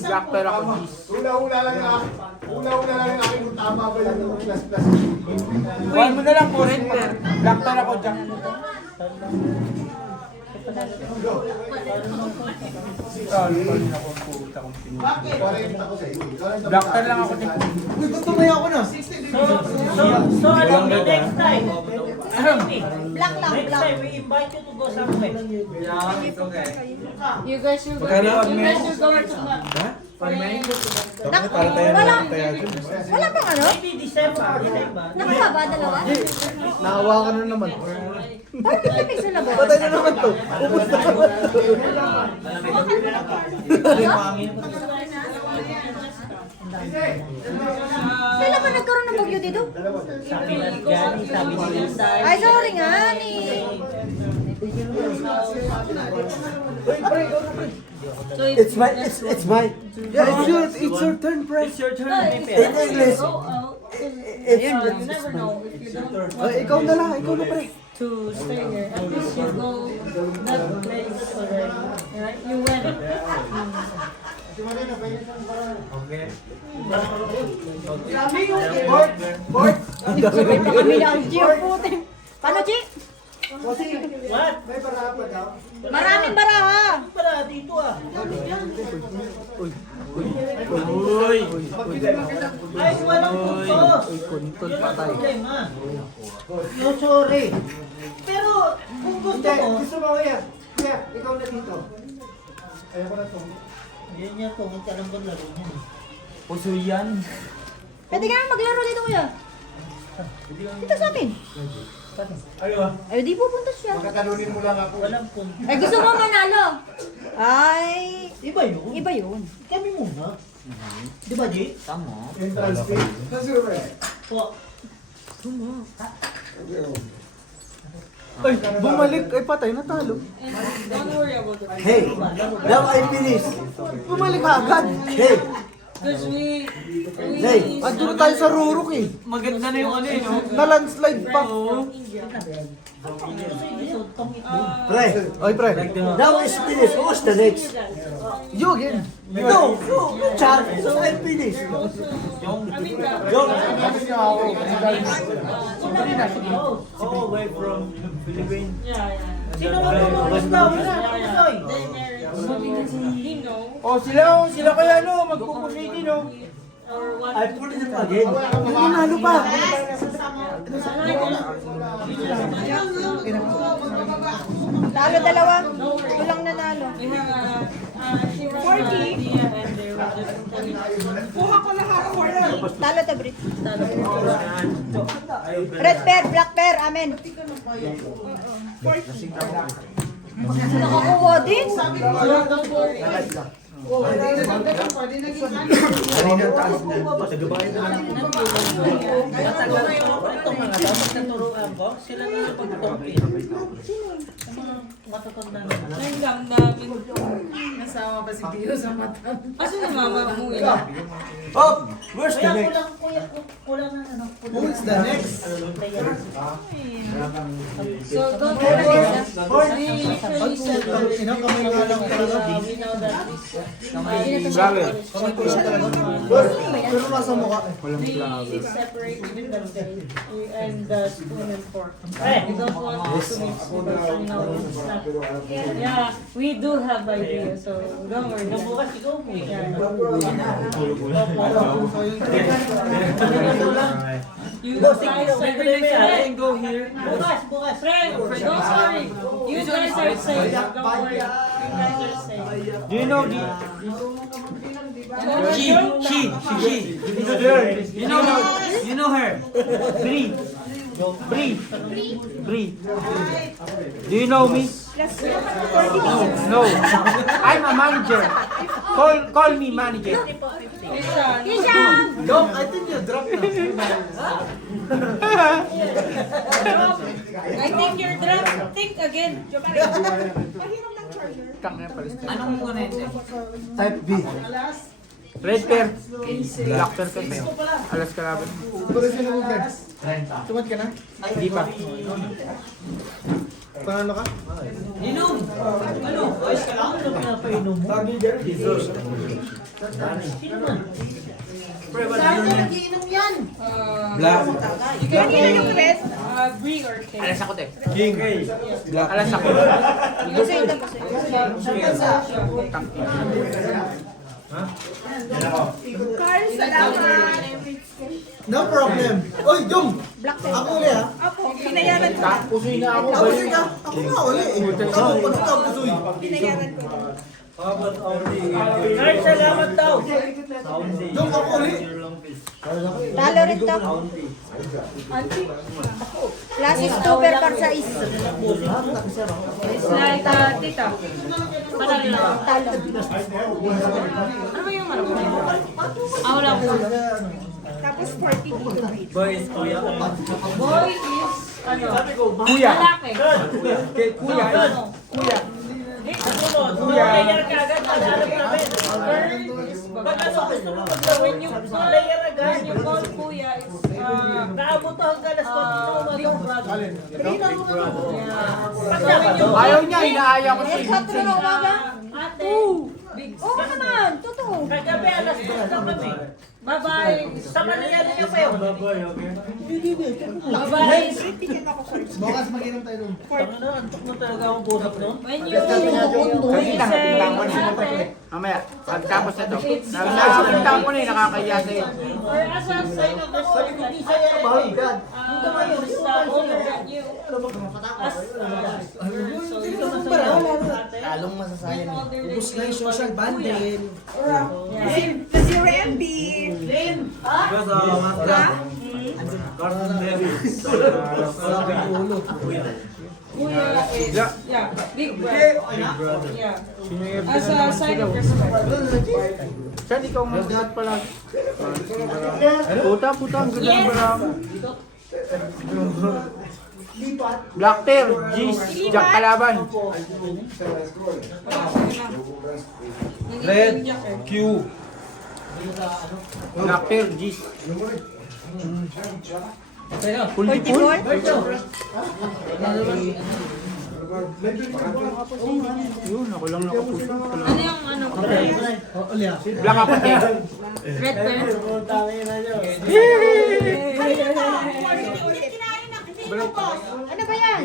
Black pair ako, Gis. Una-una lang yung akin kung tama ba yung plus. Kuhin mo na lang po rin, pair. Black pair ako, Jack. Black pair lang ako, te. Gusto mo ako na. So alam mo, next time, Black lang, next black. time, we invite you to go somewhere. Yeah, it's okay. You guys should go to Naku, wala pang ano? Maybe December. Nakababa, dalawa? Nakawa ka na naman. Parang lamig sa labas. Patay na naman to. Ubus na naman. Kailan ba nagkaroon ng bagyo dito? Sabi na ni Gani, sabi ni Landay. Ay, sorry nga ni. It's my. Yeah, it's your turn, pre. It's your turn, In English. go out. It's You never know if you don't want ikaw na lang, ikaw na, pre. to stay here. At least you go that place already. Right? You went. Kami lang, Gio, putin. Paano, Chi? What? May baraha pa daw. Maraming baraha. Para dito ah. Uy! Ay, walang puntos. Yun ang problema. You're sorry. Pero, kung gusto Hindi, mo, gusto mo kuya. Kuya, ikaw na dito. Ayoko na to. yun yan kung hindi alam kong laro niyan. Puso yan. Pwede ka naman maglaro dito, kuya. Dito sa amin. Ay, di pupunta siya. Makatalunin mo lang ako. Walang puntos. Ay, gusto mo manalo? Ay, Iba yun. iba yun. Kami muna. Di ba, G? Entrance fee. Nasuro eh. Po. Ay, bumalik. Ay, patay. Natalo. And don't worry about it. Hey, now I finish. Bumalik agad. Hey, Because we Hey, Andun na tayo sa Rurok eh. Maganda na yung ano eh, no? Na-landslide pa. pre. Ay, pre. Now is finish. Who's the next? You again. No, Chad. So I finish. Oh, way from Philippines. Sino ba lulubos daw? Pusoy. He know Oh, sila kaya no, magkukumiti no. or what. I put it again. Nanalo pa. Talo dalawa. Kulang nanalo. We have she was 40 idea and they were just telling Kuha ko lahat. Talo to, Brit. Red pair, black pair, amen. Nakakuha din. Itong mga dapat naturuan ko, sila na yung pagtumpin. Ang mga matatanda na. Ang damdamin. Nasama ba si Pio sa mata? Aso na mama mo eh. Oh, where's the Kuya, next? kulang na ano. Who's the next? So don't worry. We usually celebrate we know that this Grabe. Pero nasa mukha. we separate with the plate and the spoon and fork. We don't want to mix because you know it's not. Yeah, we do have ideas, so don't worry. Bukas ikaw mo eh. You guys separate. Go here. Bukas. Friend, don't worry. You guys are safe. Don't worry. You guys are safe. Do you know the... She. You know her. Bree. Do you know me? No. I'm a manager. Call me manager. Dom, I think you dropped na. I think you're drunk. Think again. Anong kunente? Type B. Red pair. Black pair kasi. Alas kalaban. Puro siya nag-vlog. Tumat ka na? Hindi pa. Panalo ka? Inom! Ano? Ayos ka lang? Ano pinapainom mo? Sino man? Pre, what do you name? Nagiinom yan. Black. Kanina yung Chris. Brie or cake. Alas ako te. King. Alas ako. Carl, salamat. No problem. Oy, Dong! Black pair. Ako ulit ha. Ako, binayaran ko. Pusoy na ako. Pusoy ka. Ako nga ulit eh. Ikaw, pag ikaw pusoy. Binayaran ko. Carl, salamat daw. Dong, ako ulit. Talo rin to. Last is 2 pair par sa is. It's like, tita. Parang lang. Talo. Ano ba yung ano? Wala po. Tapos 40 dito. Boys, kuya. Boy is, ano? Kuya. Lalaki. Kuya. Kuya. Player ka agad, malalap namin. Girl is babae. So when you call, kuya, it's, Naabot ako hanggang alas 4 big brother. Ayaw niya, inaaya ko siya. Alas 4 na umaga. Ate, big Oo naman, totoo. Kagabi, alas 2 lang kami. babae. Sa Manila niyo pa yun. Babae is, Bukas mag-inom tayo doon. Tama na, antok na talaga akong busap noon. when you say ate, Mamaya, pagtapos na to. Nakapagtang ko na eh, nakakaya sa'yo. or as a sign of respect, who's older than you, as, so you don't ate, Talong masasayang. older than Ubus na yung you, social kuya. bonding. Yeah. Si Randy. Because, Cartoon Network. Sabi ko ulo. Kuya is, Yeah. yeah, big brother. Yeah. Sino yung As a sign of respect. Saan ikaw mag-cut pala? Puta, ang ganda ng barako. Black Tear, G's, Jack Kalaban. Red, Q. Black Tear, G's. Full 44? Yun, ako lang nakapuso. Ano yung ano? Black ako, te. Red pen? Ano ba yan?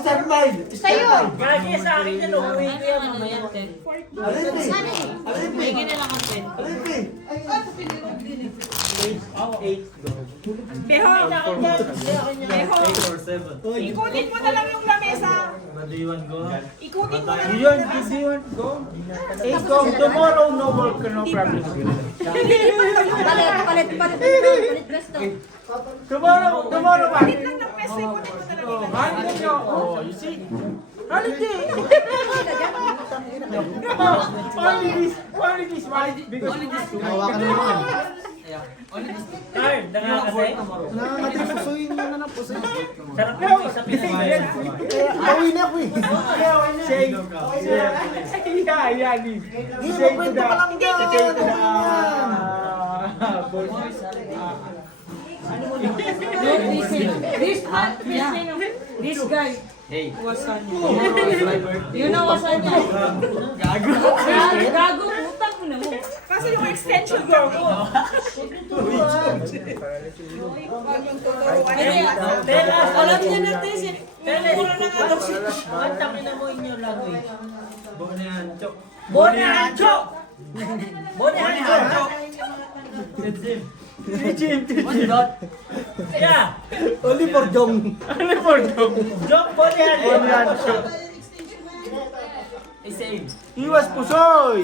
Start mine. Sa'yo. Gagi sa akin yan, uuwi ko yan Ano mamaya. yan, Ted? Alin eh? Saan eh? Alin eh? Bigyan na lang ang pen. Alin eh? Beho, Beho, 8 or 7. ikutin mo na lang yung lamesa. Do you want go? Ikutin mo na lang. Yun, did you want go? Hey, go. Tomorrow, no work, no problem. Palit besto. Tomorrow, ba? Palit lang ng pwesto, ikutin mo na lang yung lamesa. Holiday nyo. Oh, you see? Holiday. Holidays. Hawakan mo naman. Card, nakakasay. Nakakatay, pusuin mo na ng pusuin. Sarap yung sa pinamaya. Awin na ako eh. Hindi, magkwento ka lang dyan. this guy was Sanya. You know what's on yan? Gago, putang mo na mo. Kasi yung extension ko. Alam niya natin, mura na nga daw siya. Ang takin na mo inyo language. Bonancho. Bonancho! Bonancho! Yeah! Only for Jong. Jump Bonancho! Iwas pusoy.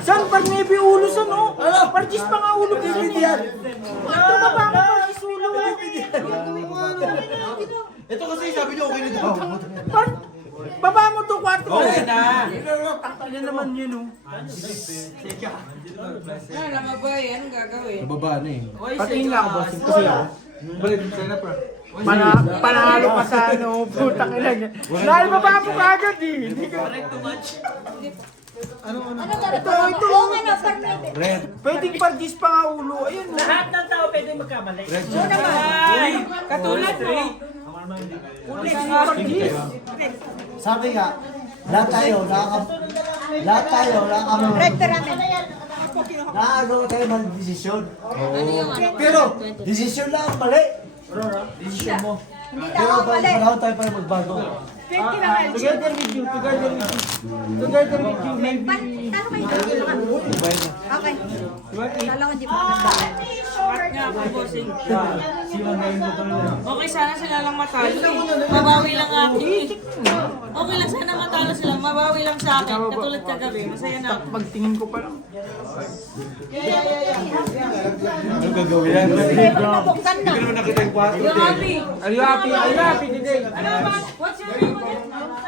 San pag nebi ulo sa no? Parchis pa nga ulo ko yan. Tumaba ka parchis ulo. Ito kasi sabi niyo okay na ito. Baba mo to kwarto. Okay na. Takta naman yun oh. Ano maboy, anong gagawin? Baba na eh. Patingin lang ako bossing kasi ako. Balik, sana pa. Panalo ka sa ano, putang ina niya. Dahil baba mo kagad eh. Hindi ka... Ano ba? Ito. Oo nga na, permit. Pwedeng parchis pa nga ulo. Ayun oh. Lahat ng tao pwede magkamali. Oo naman. Ay, katulad mo. Sabi nga, lahat tayo nakaka... Rector namin. Nakagawa tayo ng desisyon. Ano yung ano? Pero, desisyon lang ang mali. Desisyon mo. Hindi na Pero ako mali. panahon tayo para magbago. 20 lang, LG. Together with you. Maybe. Talo kayo. Okay. Talo ko, di pa kami bagay. Smart nga ako, bossing. Okay, sana sila lang matalo eh. Mabawi lang ako eh. Okay lang, sana matalo sila. Mabawi lang sa akin. Katulad kagabi, masaya na ako. Pagtingin ko pa lang. Ano gagawin yan? Nabuksan na. Yung happy. Are you happy today? Ano ba? What's your name again?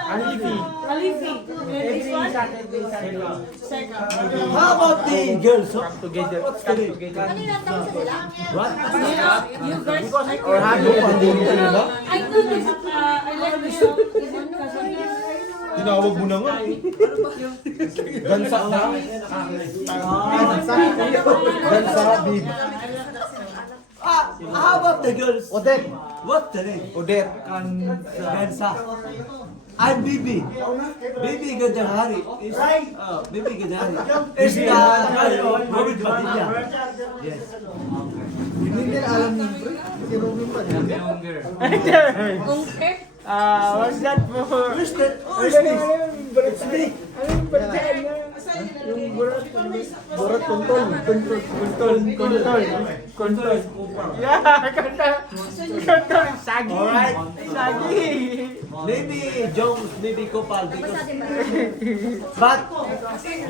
Alifi. Alifi. This one? Second. How about the girls? Together. Kanina tapos sila. You guys, Or happy pa din sila. I know this. I like this song. Is it Kasoni? Tinawag mo na nga. Gansa na. Gansa, babe. How about the girls? Odette. What the name? Odette. Gansa. I'm Bibi. Bibi Gandahari. Bibi Gandahari. Is the Robert Padilla. Yes. Hindi nila alam ni si Robin Padilla. Ungke? What's that for? Where's the? It's me. Anong birthday niya? Yung burat kontol. Yeah, kontol. Sagi. Sagi. Maybe Jones, maybe Kopal, because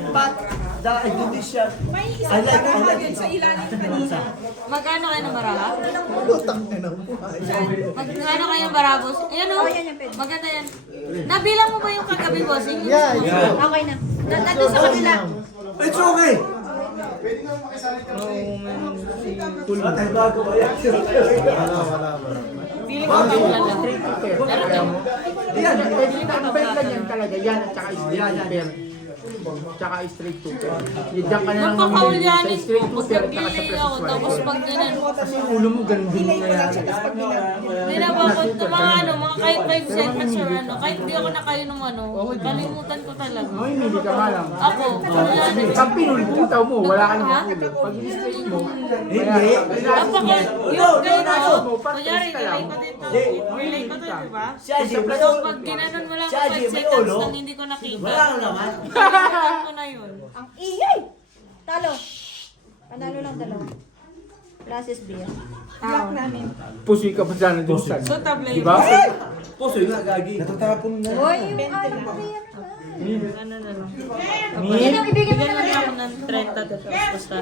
but the Indonesian I like Sa ilalim kanina. Magkano kayo ng baraha? Magkano kayo ng barabos? Ayan o. Maganda yan. Nabilang mo ba yung kagabi, bossing? Yeah. Okay na. Nandun sa kanila. It's okay. Feeling ko bangla lang. Yan, pwede ka ang belt lang yan talaga. Yan at saka straight super. Tsaka straight super. Diyan ka na lang mamili sa Magpakahulyanin straight ko. super at saka sa Pagpili plus ako. Tapos one. pag ganun. Kasi ulo mo ganun din Delay na ko lang yan. siya tapos pag Hindi na bakit na mga ano, mga kahit 5 segments or ano, kahit di ako nakainom ano, kalimutan ko talaga. May mili ka nga lang. Ako, hulyanin. Pag pinulitaw mo, wala ka nang makulo. Pag straight mo, Hindi. Napaka, yung ganyan ako. mo, parang Kunyari, ka lang. relay ko dito. Relay ko dito, di ba? Si Aji, may Tapos pag ginanon mo lang Si ako Aji, 5 may seconds ulo. nang hindi ko nakita. Wala kang laman. Kalimutan ko na yun. Ang ingay! Talo. Panalo lang dalawa. Process beer. Lock namin. pusoy ka pa sana dun sa. So, tabla Di yun. ba? Puso yung gagi. Natatapon na. Hoy, yung ano ba yan? Ano na lang. Yan ang ibigay mo Bigyan naman na lang nila. ako ng 30 tapos basta.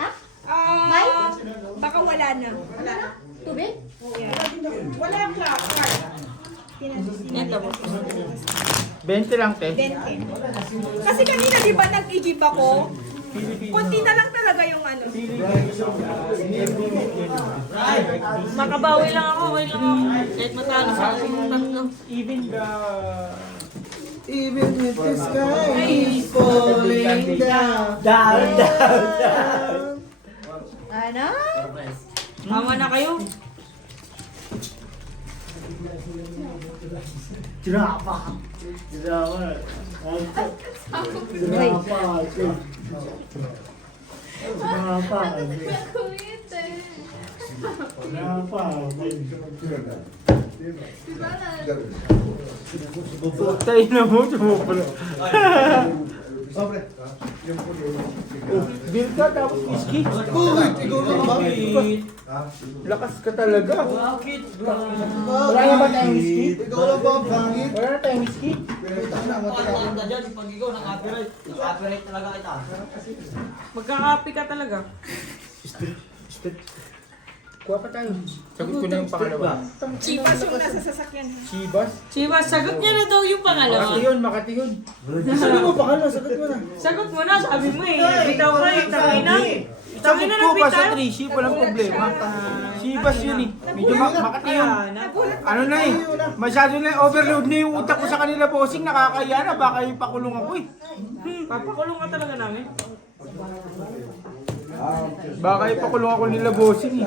Ha? Ah, baka wala na. Wala na. Tubig? Wala ang clock. Card. Ito po. 20 lang, te. 20. Kasi kanina di ba nag-igib ako? Kunti na lang talaga yung ano. Makabawi lang ako, okay lang ako. Kahit matalo sa aking tatlo. Even if the sky is falling down. Down. Ano? Tama na kayo. Tayo na mo, tumupula. Beer ka tapos whiskey. Bakit? Ikaw lang ba? Lakas ka talaga. Bakit ba? Wala na ba tayong whiskey? Ikaw lang ba? Bangit? Wala na tayong whiskey? Magkakapi ka talaga. Kuha pa tayo. Sagot ko na yung pangalawa. Chipas yung nasa sasakyan. Chivas. Chivas, sagot niya na daw yung pangalawa. Makati yun, Makati yun. Sabi mo pa ka sagot mo na. Sagot mo na, sabi mo eh. Bitaw ka eh, tangin na. Sagot Tangin na ko pa bitaw. sa 3 ship, walang problema. Chivas yun eh. Medyo Makati yun. Ano na eh, masyado na overload na yung utak ko sa kanila, bossing. Nakakaya na, baka ipakulong ako eh. Papakulong ka talaga namin. Baka ipakulong ako nila, bossing eh.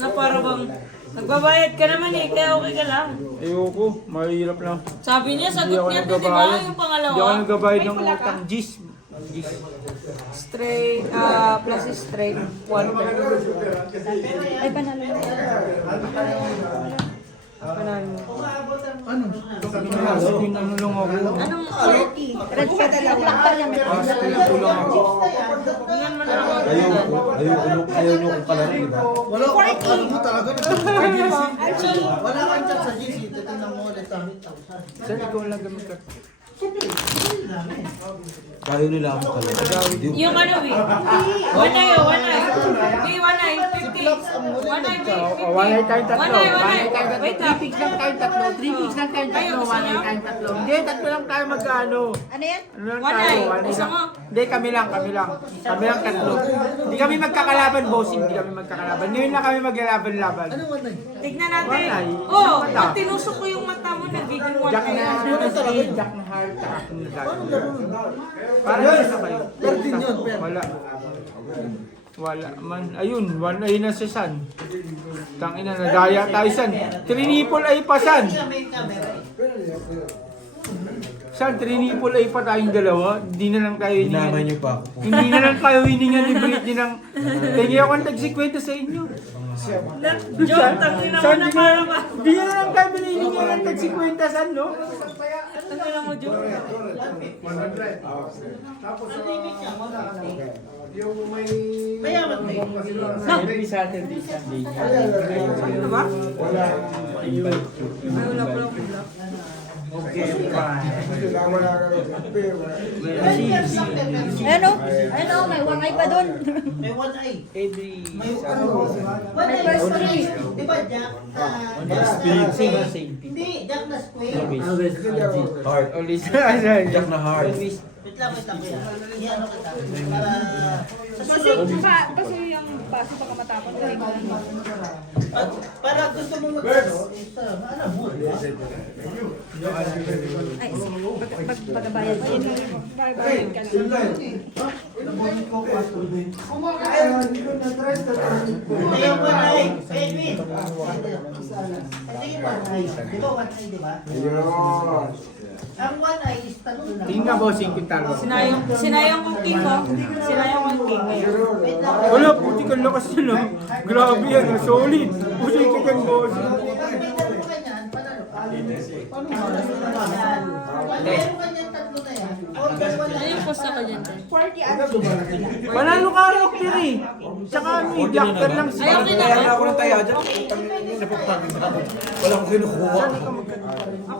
Na para bang, nagbabayad ka naman eh, kaya okay ka lang. Ayoko, mahirap lang. Sabi niya, Hindi sagot ako niya to, di ba? nagbabayad. Yung Hindi ako pangalawa. nagbabayad ng utang. Gis. Straight, plus straight, 1 Ay, panalo lang. Ano lang ako. Anong, Red card lang. Black card lang. tingnan mo na ako. Ayaw nyo kung kalaro, di ba? Wala ka. Alam mo talaga. Wala kang chat sa GC. Titignan mo ulit. Sir, ikaw lang gamit ka. Ayaw nila akong kalaro. Yung ano, eh. 1 eye, 1 eye. Di, 1 eye, 50. 1 eye, 50. One eye tayong tatlo. 1 eye, 1 One eye. eye tayong tatlo. Wait 3 lang. picks lang tayong tatlo. 3 picks lang tayong tatlo. Ayaw, gusto One eye niyo? tayong tatlo. Hindi, tatlo lang tayo magkano. Ano yan? Ano lang One tayo? eye. One eye Gusto lang. mo? Hindi, kami lang. Kami lang tatlo. Hindi kami magkakalaban, bossing. Hindi kami magkakalaban. Ngayon lang kami maglalaban-laban. Tignan natin. One eye. Oh, Isang mata. pag tinusok ko yung mata mo, nagiging 1 Jack eye. na Jack na heart. Parang yun na kayo. Wala. Wala man. Ayun, 1 eye na si San. Tangina, nadaya tayo San. Trinipol ay pa San. Saan? Triple A pa tayong dalawa? Hindi na lang tayo hiningan. niyo pa. Hindi na lang tayo hiningan ni Britney ng... Tingi ako ng tag-50 sa inyo. Joke, tangin naman na para ba? Hindi na lang tayo hiningan ng tag-50 saan, no? Tangin na mo, joke. Tapos yung may... Mayaman na yun. Every Saturday, Sunday. Ano ba? Wala. Ay, wala pala akong block. Okay, fine. Wala ka Ano? Ano? May wangay pa doon. May one eye. Every May Saturday. one eye is three. Di ba, Jack? Same. Hindi, Jack na square. Heart. Always. Jack na heart. Always. Wait lang, kuya. Iyan kita. Para... Kasi yung baso baka matapon ka rin. Para gusto mo mag-ano, alam mo, di ba? Ay, pagbabayad pa yun. Babayad ka lang. Hindi yung one eye. Edwin. Hindi yung one eye. Di ba one eye, di ba? Ang one eye is tatlo lang. Tingnan nga bossing kita. Sinayang kong king ko. Sinayang kong king. Wait lang. Wala, puti ka lakas nila. Grabe yan, solid. Puti ka kang bossing. Pag may dalawa ka niyan, panalo ka. Paano mo? Pag meron ka niyan, tatlo na yan. Or dalawa na Ano yan. yung post ako dyan? Panalo ka rin ako eh. Tsaka ano eh, blacker lang siya. Ayaw Kaya na na ako ng taya dyan. Napapagod ako. Wala akong kinukuha. Ako